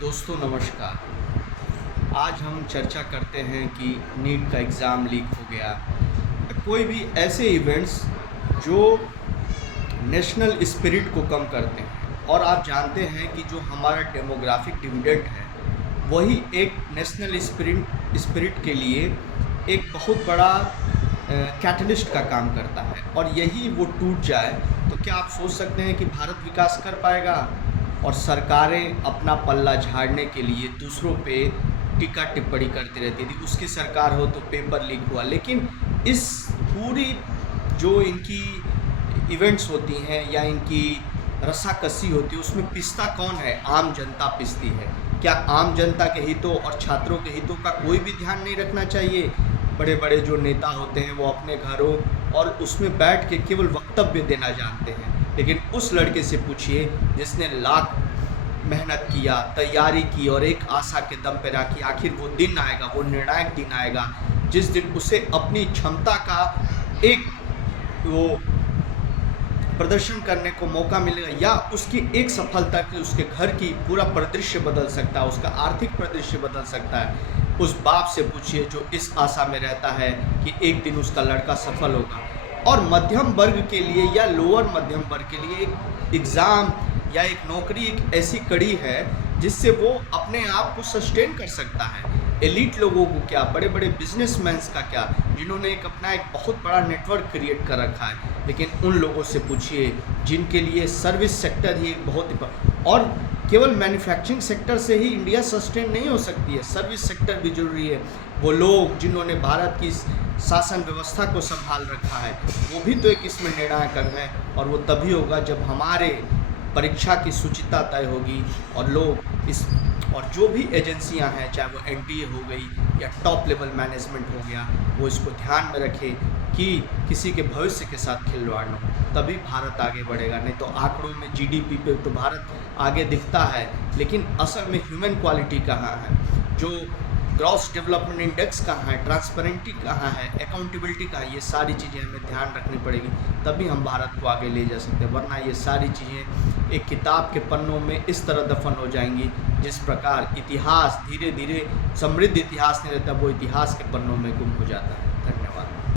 दोस्तों नमस्कार। आज हम चर्चा करते हैं कि नीट का एग्ज़ाम लीक हो गया, कोई भी ऐसे इवेंट्स जो नेशनल स्पिरिट को कम करते हैं। और आप जानते हैं कि जो हमारा डेमोग्राफिक डिविडेंड है वही एक नेशनल स्पिरिट के लिए एक बहुत बड़ा कैटलिस्ट का काम करता है। और यही वो टूट जाए तो क्या आप सोच सकते हैं कि भारत विकास कर पाएगा? और सरकारें अपना पल्ला झाड़ने के लिए दूसरों पे टीका टिप्पणी करती रहती थी। उसकी सरकार हो तो पेपर लीक हुआ, लेकिन इस पूरी जो इनकी इवेंट्स होती हैं या इनकी रस्साकसी होती है उसमें पिसता कौन है? आम जनता पिसती है। क्या आम जनता के हितों और छात्रों के हितों का कोई भी ध्यान नहीं रखना चाहिए? बड़े बड़े जो नेता होते हैं वो अपने घरों और उसमें बैठ के केवल वक्तव्य देना जानते हैं, लेकिन उस लड़के से पूछिए जिसने लाख मेहनत किया, तैयारी की और एक आशा के दम पे रखी। आखिर वो दिन आएगा, वो निर्णायक दिन आएगा जिस दिन उसे अपनी क्षमता का एक वो प्रदर्शन करने को मौका मिलेगा, या उसकी एक सफलता की उसके घर की पूरा परिदृश्य बदल सकता है, उसका आर्थिक परिदृश्य बदल सकता है। उस बाप से पूछिए जो इस आशा में रहता है कि एक दिन उसका लड़का सफल होगा। और मध्यम वर्ग के लिए या लोअर मध्यम वर्ग के लिए एक एग्ज़ाम या एक नौकरी एक ऐसी कड़ी है जिससे वो अपने आप को सस्टेन कर सकता है। एलीट लोगों को क्या, बड़े बड़े बिजनेसमैन्स का क्या, जिन्होंने अपना एक बहुत बड़ा नेटवर्क क्रिएट कर रखा है। लेकिन उन लोगों से पूछिए जिनके लिए सर्विस सेक्टर ही एक बहुत और केवल मैन्युफैक्चरिंग सेक्टर से ही इंडिया सस्टेन नहीं हो सकती है, सर्विस सेक्टर भी जरूरी है। वो लोग जिन्होंने भारत की शासन व्यवस्था को संभाल रखा है वो भी तो एक इसमें निर्णायक अंग है। और वो तभी होगा जब हमारे परीक्षा की शुचिता तय होगी और लोग इस और जो भी एजेंसियां हैं, चाहे वो एनटीए हो गई या टॉप लेवल मैनेजमेंट हो गया, वो इसको ध्यान में रखे कि किसी के भविष्य के साथ खिलवाड़ न हो, तभी भारत आगे बढ़ेगा। नहीं तो आंकड़ों में जीडीपी पे तो भारत आगे दिखता है, लेकिन असल में ह्यूमन क्वालिटी कहाँ है, जो ग्रॉस डेवलपमेंट इंडेक्स कहाँ है, ट्रांसपेरेंटी कहाँ है, अकाउंटेबिलिटी कहाँ है, ये सारी चीज़ें हमें ध्यान रखनी पड़ेगी, तभी हम भारत को आगे ले जा सकते हैं। वरना ये सारी चीज़ें एक किताब के पन्नों में इस तरह दफन हो जाएंगी जिस प्रकार इतिहास धीरे धीरे समृद्ध इतिहास नहीं रहता, वो इतिहास के पन्नों में गुम हो जाता है।